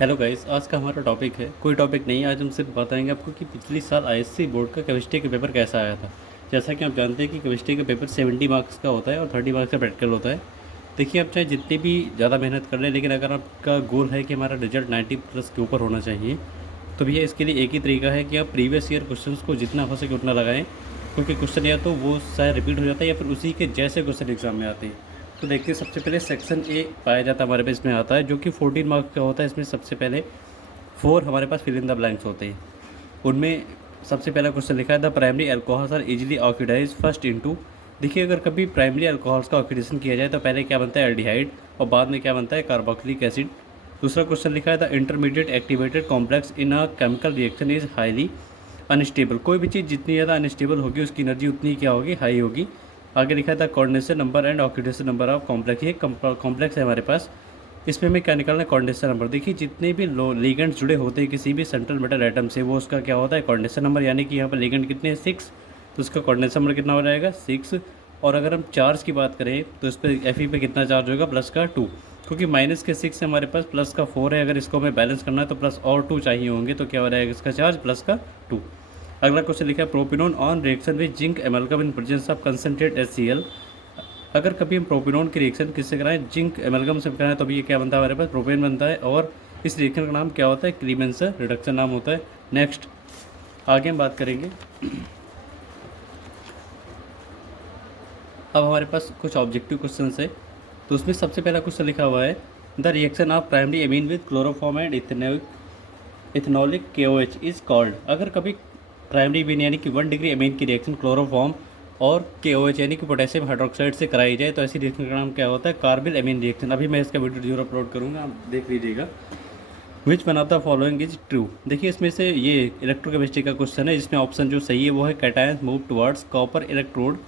Hello guys, आज का हमारा टॉपिक है, कोई टॉपिक नहीं। आज हम सिर्फ बताएंगे आपको कि पिछली साल आईएससी बोर्ड का केमिस्ट्री का पेपर कैसा आया था। जैसा कि आप जानते हैं कि केमिस्ट्री का पेपर 70 मार्क्स का होता है और 30 मार्क्स का प्रैक्टिकल होता है। देखिए, आप चाहे जितनी भी ज़्यादा मेहनत कर लें, लेकिन अगर आपका गोल है कि हमारा रिजल्ट 90 प्लस के ऊपर होना चाहिए, तो भैया इसके लिए एक ही तरीका है कि आप प्रीवियस ईयर क्वेश्चन को जितना हो सके उतना लगाएं। क्योंकि क्वेश्चन या तो वो शायद रिपीट हो जाता है या फिर उसी के जैसे क्वेश्चन एग्जाम में आते हैं। तो देखिए, सबसे पहले सेक्शन ए पाया जाता है हमारे पास, इसमें आता है जो कि 14 मार्क्स का होता है। इसमें सबसे पहले 4 हमारे पास फिल इन द ब्लैंक्स होते हैं। उनमें सबसे पहला क्वेश्चन लिखा है, the primary alcohols are easily oxidised first into. देखिए, अगर कभी प्राइमरी अल्कोहल्स का ऑक्सीडेशन किया जाए तो पहले क्या बनता है, एल्डिहाइड, और बाद में क्या बनता है, कार्बोक्सिलिक एसिड। दूसरा क्वेश्चन लिखा है, the intermediate activated complex in a chemical reaction is highly unstable. कोई भी चीज़ जितनी ज़्यादा अनस्टेबल होगी उसकी एनर्जी उतनी क्या होगी, हाई होगी। आगे लिखा था coordination number and oxidation number of complex. ये कॉम्प्लेक्स है हमारे पास। इसमें हमें क्या निकालना है, कोऑर्डिनेशन नंबर। देखिए, जितने भी लिगेंड्स जुड़े होते हैं किसी भी सेंट्रल मेटल एटम से, वो उसका क्या होता है, कोऑर्डिनेशन नंबर। यानी कि यहाँ पर लिगेंड कितने हैं, 6, तो उसका कोऑर्डिनेशन नंबर कितना हो जाएगा, 6। और अगर हम चार्ज की बात करें तो इस पर एफ पे कितना चार्ज होगा, प्लस का 2। क्योंकि माइनस के 6 है हमारे पास, प्लस का 4 है। अगर इसको हमें बैलेंस करना है तो प्लस और 2 चाहिए होंगे, तो क्या हो जाएगा इसका चार्ज, प्लस का 2। अगला क्वेश्चन लिखा है, propanone on reaction with zinc amalgam in presence of concentrate HCl। अगर कभी हम प्रोपिनोन की रिएक्शन किससे कराएं, जिंक एमल्गम से कराएं, तो अभी ये क्या बनता है, हमारे पास प्रोपेन बनता है। और इस रिएक्शन का नाम क्या होता है, क्लीमेंसर रिडक्शन नाम होता है। नेक्स्ट आगे हम बात करेंगे। अब हमारे पास कुछ ऑब्जेक्टिव क्वेश्चन है। तो उसमें सबसे पहला क्वेश्चन लिखा हुआ है, the reaction of primary amine with chloroform and ethanolic KOH is called. अगर कभी प्राइमरी एमीन यानी कि 1 डिग्री एमीन की रिएक्शन क्लोरोफॉर्म और KOH यानी कि पोटेशियम हाइड्रोक्साइड से कराई जाए तो ऐसी रिएक्शन का नाम क्या होता है, कार्बिल एमीन रिएक्शन। अभी मैं इसका वीडियो जरूर अपलोड करूँगा, आप देख लीजिएगा। Which one of the following is true. देखिए, इसमें से ये इलेक्ट्रोकेमिस्ट्री का क्वेश्चन है, जिसमें ऑप्शन जो सही है वो है cations move towards copper electrode.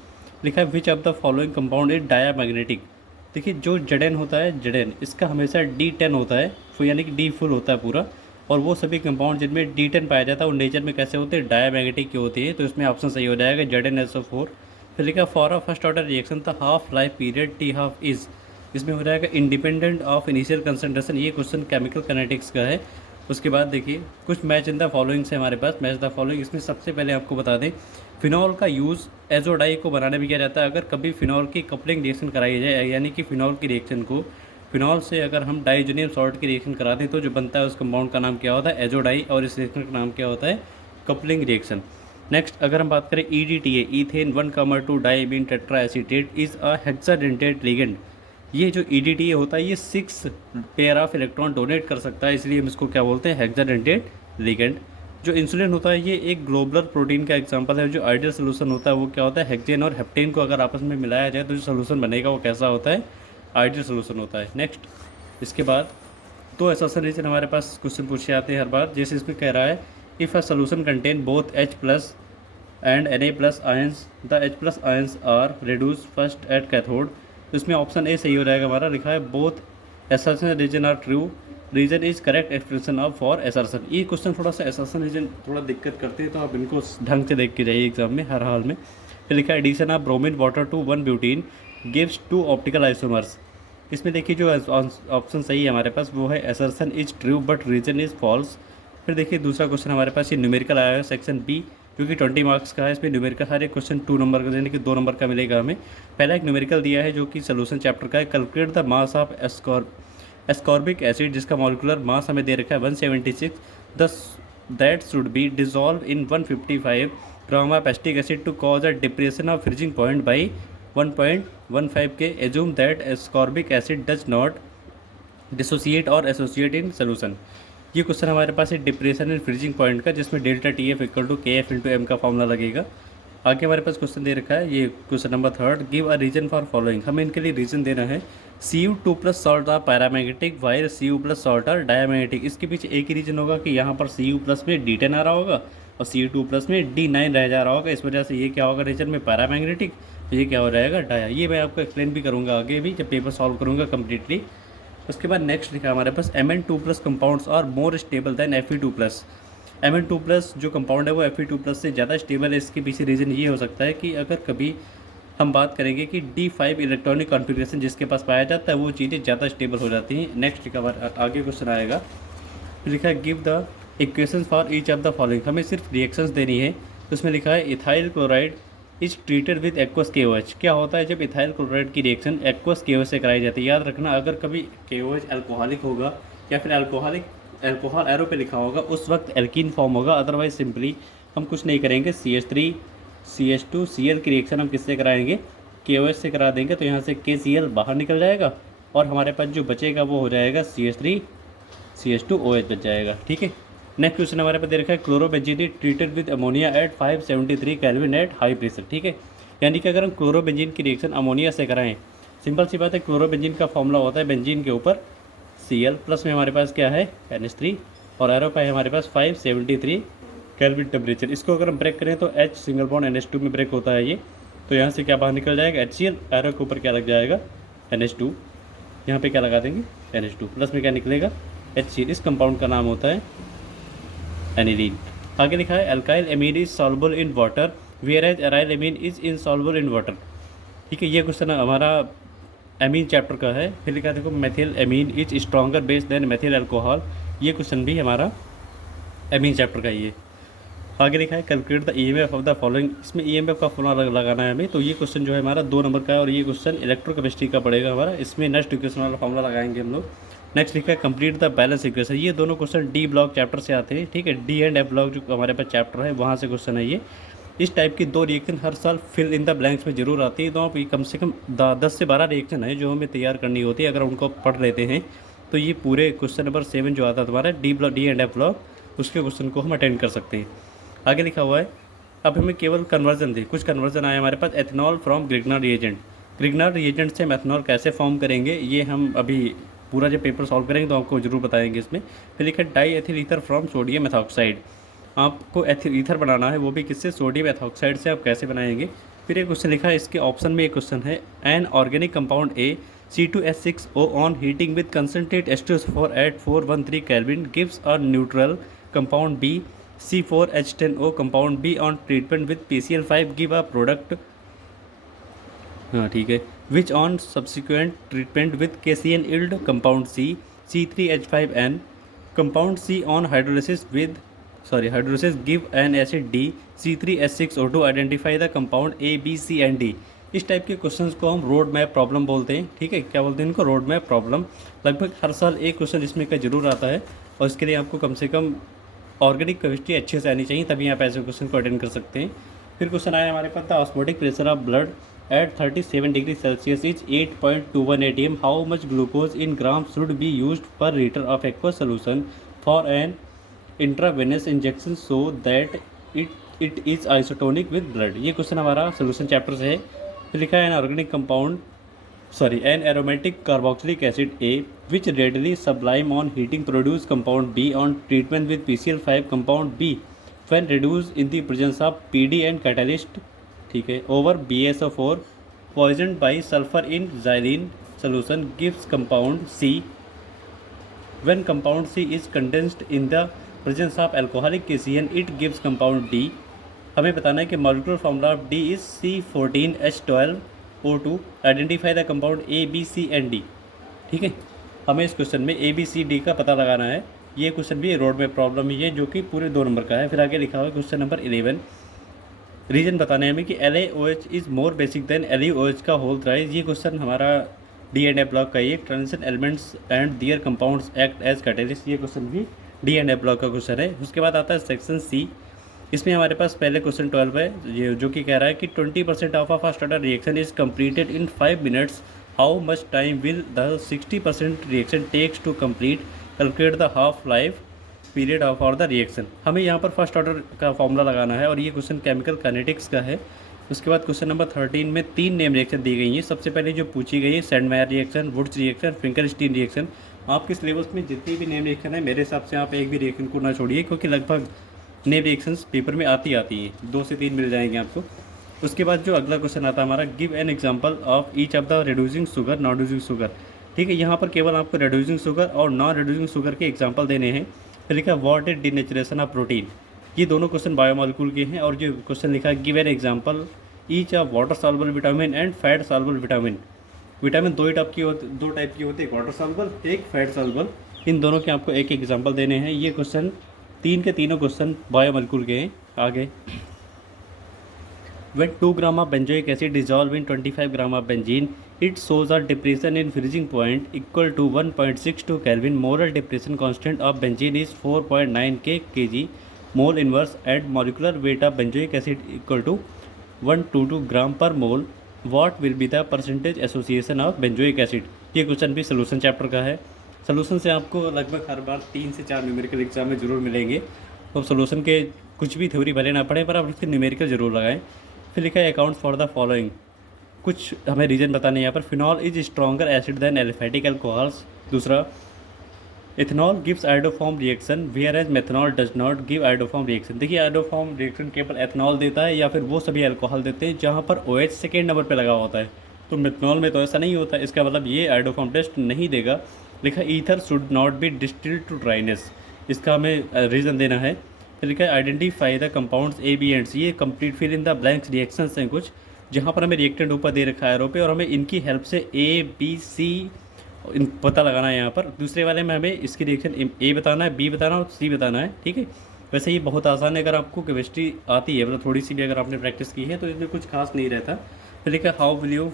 लिखा है, which of the following compound is diamagnetic. देखिए, जो जडेन होता है, जडेन इसका हमेशा D10 होता है, यानी कि D फुल होता है पूरा। और वो सभी कंपाउंड जिनमें D10 पाया जाता है वो नेचर में कैसे होते हैं, डायामैग्नेटिक की होती है। तो इसमें ऑप्शन सही हो जाएगा जडेन SO4। फिर लिखा, for a first order reaction the half life period T half is. इसमें हो जाएगा इंडिपेंडेंट ऑफ इनिशियल कंसंट्रेशन। ये क्वेश्चन केमिकल कैनेटिक्स का है। उसके बाद देखिए, कुछ मैच इन द फॉलोइंग से हमारे पास, मैच द फॉलोइंग। इसमें सबसे पहले आपको बता दें, फिनॉल का यूज़ एजोडाई को बनाने में किया जाता है। अगर कभी फिनॉल की कपलिंग रिएक्शन कराई जाए, यानी कि फिनॉल की रिएक्शन को फिनॉल से अगर हम डाइजोनियम सॉल्ट की रिएक्शन कराते हैं तो जो बनता है उस कंपाउंड का नाम क्या होता है, एजोडाई। और इस रिएक्शन का नाम क्या होता है, कपलिंग रिएक्शन। नेक्स्ट अगर हम बात करें EDTA, ethane 1,2 diamine tetra acetate is a hexadentate ligand. ये जो EDTA होता है ये 6 पेयर ऑफ इलेक्ट्रॉन डोनेट कर सकता है, इसलिए हम इसको क्या बोलते हैं, हेक्साडेंटेट लिगेंड। जो इंसुलिन होता है ये एक ग्लोबुलर प्रोटीन का एग्जांपल है। जो आइडियल सोल्यूशन होता है वो क्या होता है, हेक्सेन और हेप्टेन को अगर आपस में मिलाया जाए तो जो सोल्यूशन बनेगा वो कैसा होता है, आइडियल सोल्यूशन होता है। नेक्स्ट इसके बाद तो असर्शन रीजन हमारे पास क्वेश्चन पूछे आते हैं हर बार। जैसे इसमें कह रहा है, if a solution contain both H+ and Na+ ions, the H+ ions are reduce first at cathode. तो इसमें ऑप्शन ए सही हो जाएगा हमारा। लिखा है, both assertion reason are true, reason is correct expression of for assertion. ये question थोड़ा सा असर्शन रीजन थोड़ा दिक्कत करते हैं, तो आप इनको ढंग से देख के जाइए एग्जाम में हर हाल में। फिर लिखा है, addition of bromine water to 1 butene gives 2 optical isomers. इसमें देखिए जो ऑप्शन सही है हमारे पास वो है assertion is true but reason is false. फिर देखिए दूसरा क्वेश्चन हमारे पास ये न्यूमेरिकल आया है सेक्शन बी, क्योंकि 20 मार्क्स का है। इसमें न्यूमेरिकल हर एक क्वेश्चन 2 नंबर का, यानी कि 2 नंबर का मिलेगा हमें। पहला एक न्यूमेरिकल दिया है जो कि सोल्यूशन चैप्टर का है, calculate the mass of ascorbic acid, जिसका मॉलिक्यूलर मास हमें दे रखा है 176। दस that should be dissolve in 155 gram of acetic acid to cause a depression of freezing point by 1.15 K. Assume that ascorbic acid does not dissociate और associate in solution. ये question हमारे पास है डिप्रेशन एंड फ्रीजिंग पॉइंट का, जिसमें delta TF equal to KF into M का formula लगेगा। आगे हमारे पास क्वेश्चन दे रखा है, ये question number 3, give a reason for following. हमें इनके लिए रीजन देना है, Cu2+ salt are paramagnetic while Cu+ salt are diamagnetic. इसके पीछे एक ही रीजन होगा कि यहाँ पर Cu+ में D10 आ रहा होगा और Cu2+ में D9 रह जा रहा होगा। इस वजह से ये क्या होगा, रीजन में पैरामैग्नेटिक, तो ये क्या हो जाएगा, डाया। ये मैं आपको एक्सप्लेन भी करूँगा आगे भी जब पेपर सॉल्व करूँगा कम्प्लीटली। उसके बाद नेक्स्ट लिखा है हमारे पास, Mn2+ compounds are more stable than Fe2+। Mn2+ जो कंपाउंड है वो Fe2+ से ज़्यादा स्टेबल है। इसके पीछे रीज़न ये हो सकता है कि अगर कभी हम बात करेंगे कि D5 इलेक्ट्रॉनिक कॉन्फ़िगरेशन जिसके पास पाया जाता है वो चीज़ें ज़्यादा स्टेबल हो जाती हैं। नेक्स्ट लिखा हुआ आगे क्वेश्चन आएगा, फिर लिखा है give the equation for each of the following, हमें सिर्फ रिएक्शंस देनी है। तो उसमें लिखा है ethyl chloride is treated with aqueous KOH। क्या होता है जब इथाइल क्लोराइड की रिएक्शन एक्वस KOH से कराई जाती है? याद रखना, अगर कभी KOH अल्कोहलिक होगा या फिर अल्कोहल एरो पे लिखा होगा उस वक्त एल्कीन फॉर्म होगा, अदरवाइज सिंपली हम कुछ नहीं करेंगे। CH3 CH2 Cl की रिएक्शन हम किससे कराएंगे? KOH से करा देंगे, तो यहाँ से KCl बाहर निकल जाएगा और हमारे पास जो बचेगा वो हो जाएगा CH3 CH2OH बच जाएगा। ठीक है, नेक्स्ट क्वेश्चन हमारे पास दे रखा है chlorobenzene treated with ammonia at 573 kelvin at high pressure. ठीक है, यानी कि अगर हम क्लोरोबेंजीन की रिएक्शन अमोनिया से कराएं, सिंपल सी बात है, क्लोरोबेंजीन का फॉर्मूला होता है बेंजीन के ऊपर Cl प्लस में हमारे पास क्या है NH3 और एरो पे है हमारे पास 573 केल्विन टेम्परेचर। इसको अगर हम ब्रेक करें तो H सिंगल बॉन्ड NH2 में ब्रेक होता है ये, तो यहाँ से क्या बाहर निकल जाएगा HCl, एरो के ऊपर क्या लग जाएगा NH2, यहाँ पे क्या लगा देंगे NH2 प्लस में क्या निकलेगा HCl। इस कंपाउंड का नाम होता है एनिलीन। आगे लिखा है alkyl amine is soluble in water whereas aryl amine is insoluble in water. ठीक है, ये क्वेश्चन हमारा एमीन चैप्टर का है। फिर लिखा है देखो methyl amine is stronger base than methyl alcohol, ये क्वेश्चन भी हमारा एमीन चैप्टर का ही है। आगे लिखा है calculate the EMF of the following, इसमें EMF का फॉर्मूला लगाना है हमें, तो ये क्वेश्चन जो है हमारा 2 नंबर का है और ये क्वेश्चन इलेक्ट्रोकेमिस्ट्री का पड़ेगा हमारा, इसमें नेक्स्ट इक्वेशन वाला फॉर्मूला लगाएंगे हम लोग। नेक्स्ट लिखा है कंप्लीट द बैलेंस इक्वेशन, ये दोनों क्वेश्चन D ब्लॉक चैप्टर से आते हैं। ठीक है, D एंड F ब्लॉक जो हमारे पास चैप्टर है वहाँ से क्वेश्चन है ये। इस टाइप की 2 रिएक्शन हर साल फिल इन द ब्लैंक्स में जरूर आती है, तो आप कम से कम 10 से 12 रिएक्शन है जो हमें तैयार करनी होती है। अगर उनको पढ़ लेते हैं तो ये पूरे क्वेश्चन नंबर 7 जो आता है तुम्हारा D एंड F ब्लॉक, उसके क्वेश्चन को हम अटेंड कर सकते हैं। आगे लिखा हुआ है अब हमें केवल कन्वर्जन थे, कुछ कन्वर्जन आए हमारे पास। एथेनॉल फ्रॉम ग्रिग्नार रिएजेंट, ग्रिग्नार रिएजेंट से हम एथेनॉल कैसे फॉर्म करेंगे ये हम अभी पूरा जब पेपर सॉल्व करेंगे तो आपको जरूर बताएंगे इसमें। फिर लिखा diethyl ether from sodium ethoxide, आपको एथिल ईथर बनाना है, वो भी किससे? सोडियम एथॉक्साइड से। आप कैसे बनाएंगे? फिर एक क्वेश्चन लिखा है, इसके ऑप्शन में एक क्वेश्चन है an organic compound A C2H6O on heating with concentrate H2SO4 at 413 kelvin gives a neutral compound B C4H10O compound B on treatment with PCl5 give a product, हाँ ठीक है, which on subsequent treatment with KCN yield compound C C3H5N कंपाउंड C on hydrolysis give an acid D C3H6O2 identify the compound A B C and D। इस type के questions को हम road map problem बोलते हैं। ठीक है, क्या बोलते हैं इनको? Road map problem. लगभग हर साल एक क्वेश्चन इसमें का जरूर आता है और इसके लिए आपको कम से कम ऑर्गेनिक केमिस्ट्री अच्छे से आनी चाहिए, तभी आप ऐसे क्वेश्चन को अटेंड कर सकते हैं। फिर क्वेश्चन आया हमारे पास the osmotic pressure of blood at 37 degree Celsius is 8.21 atm, how much glucose in gram should be used per litre of aqueous solution for an intravenous injection so that it is isotonic with blood. ये question हमारा solution chapter से है। फिर लिखा है an organic compound an aromatic carboxylic acid A which readily sublime on heating produce compound B on treatment with PCl5 compound B when reduced in the presence of PD and catalyst, ठीक है, over BSO4 poisoned by sulfur in xylene solution gives compound C when compound C is condensed in the presence of alcoholic KCN it gives compound D। हमें बताना है कि molecular formula of D is C14H12O2, identify the compound A B C and D। ठीक है, हमें इस question में A B C D का पता लगाना है। ये क्वेश्चन भी रोड में प्रॉब्लम ही है जो कि पूरे 2 नंबर का है। फिर आगे लिखा हुआ है क्वेश्चन नंबर 11, रीजन बताने हमें कि LaOH is more basic than LeOH का होल थ्राइस। ये क्वेश्चन हमारा D एंड F ब्लॉक का ही, transition elements and their compounds act as catalyst, ये क्वेश्चन भी D एंड F ब्लॉक का क्वेश्चन है। उसके बाद आता है सेक्शन C, इसमें हमारे पास पहले क्वेश्चन 12 है ये जो कि कह रहा है कि 20% of a first order reaction is completed in 5 minutes, how much time will the 60% reaction takes to complete, calculate the half life period of for the reaction. हमें यहाँ पर फर्स्ट ऑर्डर का फॉर्मूला लगाना है और ये क्वेश्चन केमिकल काइनेटिक्स का है। उसके बाद क्वेश्चन नंबर 13 में 3 नेम रिएक्शन दी गई हैं। सबसे पहले जो पूछी गई है Sandmeyer reaction, Wurtz reaction, Finkelstein reaction. आपके सिलेबस में जितनी भी नेम रिएक्शन है मेरे हिसाब से आप एक भी रिएक्शन को ना छोड़िए, क्योंकि लगभग नेम रिएक्शंस पेपर में आती हैं, 2 से 3 मिल जाएंगे आपको। उसके बाद जो अगला क्वेश्चन आता है हमारा, give an example of each of the reducing sugar, non reducing sugar. ठीक है, यहाँ पर केवल आपको रिड्यूसिंग शुगर और नॉन रिड्यूसिंग शुगर के एग्जांपल देने हैं। फिर लिखा व्हाट इज डिनेचरेशन ऑफ प्रोटीन, ये दोनों क्वेश्चन बायोमॉलिक्यूल के हैं। और जो क्वेश्चन लिखा है give an example each of water soluble vitamin and fat soluble vitamin. Vitamin 2 type की होती है, एक वाटर सॉल्युबल, एक फैट सॉल्युबल। इन दोनों के आपको एक एग्जांपल देने हैं। ये क्वेश्चन तीन के तीनों क्वेश्चन बायोमोलिक्यूल के हैं। आगे, when 2 gram of benzoic acid dissolve in 25 gram of benzene, it shows a depression in freezing point equal to 1.62 Kelvin. Molar depression constant of benzene is 4.9 kg mole inverse and molecular weight of benzoic acid equal to 122 gram per mole. What will be the percentage association of benzoic acid? ये question भी solution chapter का है। Solution से आपको लगभग हर बार 3 से 4 numerical exam में ज़रूर मिलेंगे। तो सोल्यूशन के कुछ भी थ्योरी भले ना पढ़ें, पर आप उसके न्यूमेरिकल ज़रूर लगाएं। फिर लिखा है अकाउंट फॉर द फॉलोइंग, कुछ हमें रीजन बताने यहाँ पर। Phenol is stronger acid than aliphatic alcohols. दूसरा, ethanol gives iodoform reaction whereas methanol does not give iodoform reaction. देखिए, आयोडोफॉर्म रिएक्शन केवल एथनॉल देता है या फिर वो सभी अल्कोहल देते हैं जहाँ पर OH सेकेंड नंबर पर लगा होता है। तो मेथनॉल में तो ऐसा नहीं होता, इसका मतलब ये आयोडोफॉर्म टेस्ट नहीं देगा। लिखा ether should not be distilled to dryness, इसका हमें रीज़न देना है। फिर लिखा है identify the compounds A, B and C। ये complete fill in the blanks reactions हैं कुछ, जहाँ पर हमें रिएक्टेंट ऊपर दे रखा है एरो पे और हमें इनकी हेल्प से A, B, C पता लगाना है यहाँ पर। दूसरे वाले में हमें इसकी रिएक्शन A बताना है, B बताना है और C बताना है, ठीक है। वैसे ये बहुत आसान है, अगर आपको केमिस्ट्री आती है, मतलब थोड़ी सी भी अगर आपने प्रैक्टिस की है तो इसमें कुछ खास नहीं रहता। फिर लिखा how will you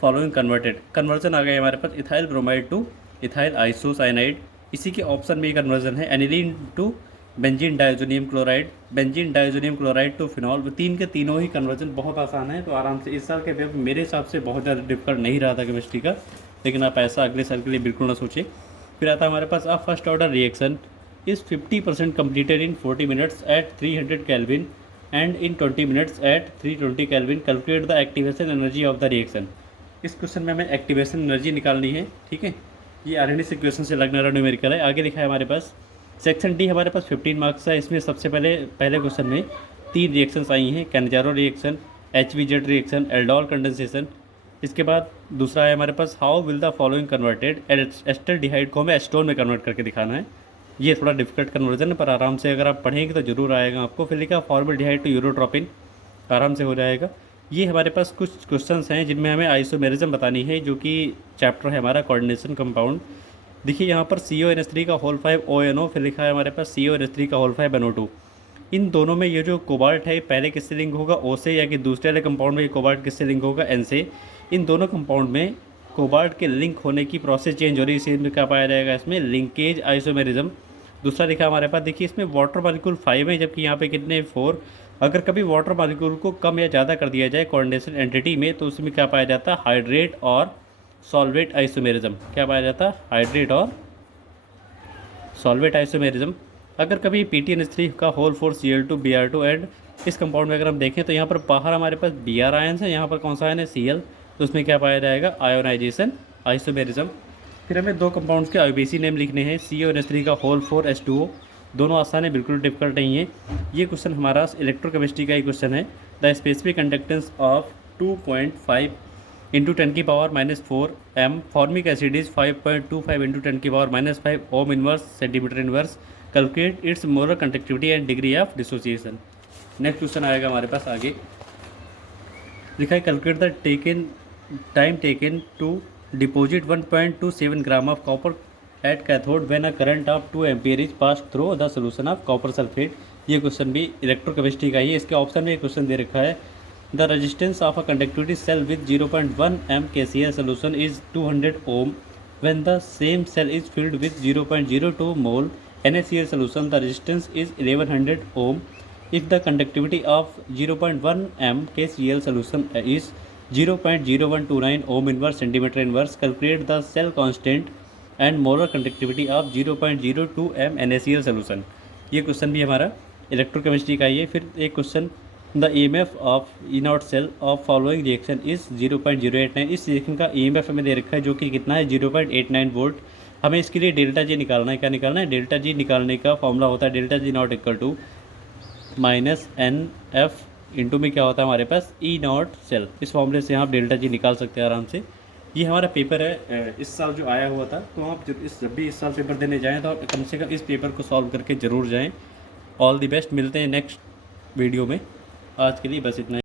following converted. Conversion आ गया हमारे पास ethyl bromide to ethyl isocyanide. इसी के ऑप्शन में कन्वर्जन है aniline to benzene diazonium chloride, benzene diazonium chloride to phenol. तीन के तीनों ही कन्वर्जन बहुत आसान है, तो आराम से इस साल के पेपर मेरे हिसाब से बहुत ज़्यादा डिफिकल्ट नहीं रहा था केमिस्ट्री का, लेकिन आप ऐसा अगले साल के लिए बिल्कुल ना सोचें। फिर आता है हमारे पास a first order reaction is 50% completed in 40 minutes at 300 Kelvin and in 20 minutes at 320 Kelvin. Calculate the activation energy of the reaction. इस क्वेश्चन में हमें एक्टिवेशन एनर्जी निकालनी है, ठीक है। ये आरएनए से क्वेश्चन से लगने वाला न्यूमेरिकल है। आगे लिखा है हमारे पास सेक्शन डी, हमारे पास 15 मार्क्स है। इसमें सबसे पहले क्वेश्चन में 3 रिएक्शंस आई हैं, Cannizzaro reaction, HVZ reaction, aldol condensation. इसके बाद दूसरा है हमारे पास how will the following converted. Acetaldehyde को हमें एस्टोन में कन्वर्ट करके दिखाना है। ये थोड़ा डिफिकल्ट कन्वर्जन है, पर आराम से अगर आप पढ़ेंगे तो ज़रूर आएगा आपको। फिर लिखा फॉर्मल्डिहाइड टू यूरोट्रोपिन, आराम से हो जाएगा। ये हमारे पास कुछ क्वेश्चंस हैं जिनमें हमें आइसोमेरिज्म बतानी है, जो कि चैप्टर है हमारा कोऑर्डिनेशन कंपाउंड। देखिए यहाँ पर CONH3 का होल 5 ONO, फिर लिखा है हमारे पास CONH3 का होल 5 NO2। इन दोनों में ये जो कोबाल्ट है पहले किससे लिंक होगा, O से, या कि दूसरे वाले कंपाउंड में ये कोबाल्ट किससे लिंक होगा, N से। इन दोनों कंपाउंड में कोबाल्ट के लिंक होने की प्रोसेस चेंज हो रही है, इसमें क्या पाया जाएगा, इसमें लिंकेज आइसोमेरिज्म। दूसरा लिखा हमारे पास, देखिए इसमें वाटर मॉलिक्यूल 5 है, जबकि यहाँ पे कितने 4। अगर कभी वाटर मॉलिक्यूल को कम या ज़्यादा कर दिया जाए कोऑर्डिनेशन एंटिटी में, तो उसमें क्या पाया जाता है, हाइड्रेट और सॉल्वेट आइसोमेरिज्म। क्या पाया जाता है, हाइड्रेट और सॉल्वेट आइसोमेरिज्म। अगर कभी PTNH3 का होल 4 Cl2 Br2 एंड इस कंपाउंड में अगर हम देखें तो यहाँ पर बाहर हमारे पास Br आयन्स है, यहाँ पर कौन सा आयन है, Cl, तो उसमें क्या पाया जाएगा, आयोनाइजेशन आइसोमेरिज्म। फिर हमें 2 कंपाउंड्स के IUPAC नेम लिखने हैं, CONH3 का होल 4 H2O। दोनों आसान है, बिल्कुल डिफिकल्ट नहीं है। ये क्वेश्चन हमारा इलेक्ट्रोकेमिस्ट्री का ही क्वेश्चन है। The specific conductance of 2.5 × 10⁻⁴ m formic acid is 5.25 × 10⁻⁵ ohm inverse centimetre inverse. Calculate its molar conductivity and degree of dissociation. Next question आएगा हमारे पास आगे, लिखा है calculate the time taken to deposit 1.27 gram of copper at cathode when a current of 2 ampere is pass through the solution of copper sulphate. ये question भी electrochemistry का ही है। इसके ऑप्शन में क्वेश्चन दे रखा है the resistance of a conductivity cell with 0.1 m KCl solution is 200 ohm when the same cell is filled with 0.02 mole NaCl solution. The resistance is 1100 ohm. If the conductivity of 0.1 m KCl solution is 0.0129 ohm inverse centimeter inverse, calculate the cell constant and molar conductivity of 0.02 m NaCl solution. ये question भी हमारा electrochemistry का ही है। फिर एक question the EMF of E0 cell of following reaction is 0.089। इस reaction का EMF हमें दे रखा है, जो कि कितना है, 0.89 वोल्ट। हमें इसके लिए डेल्टा जी निकालना है। क्या निकालना है, डेल्टा जी निकालने का फॉर्मूला होता है delta G naught equal to -NF into में क्या होता है हमारे पास, E0 सेल। इस फॉर्मूले से आप डेल्टा जी निकाल सकते हैं आराम से। ये हमारा पेपर है इस साल जो आया हुआ था, तो आप जब भी इस साल पेपर देने जाएँ तो आप कम से कम इस पेपर को सॉल्व करके ज़रूर जाएँ। ऑल द बेस्ट, मिलते हैं नेक्स्ट वीडियो में। आज के लिए बस इतना ही।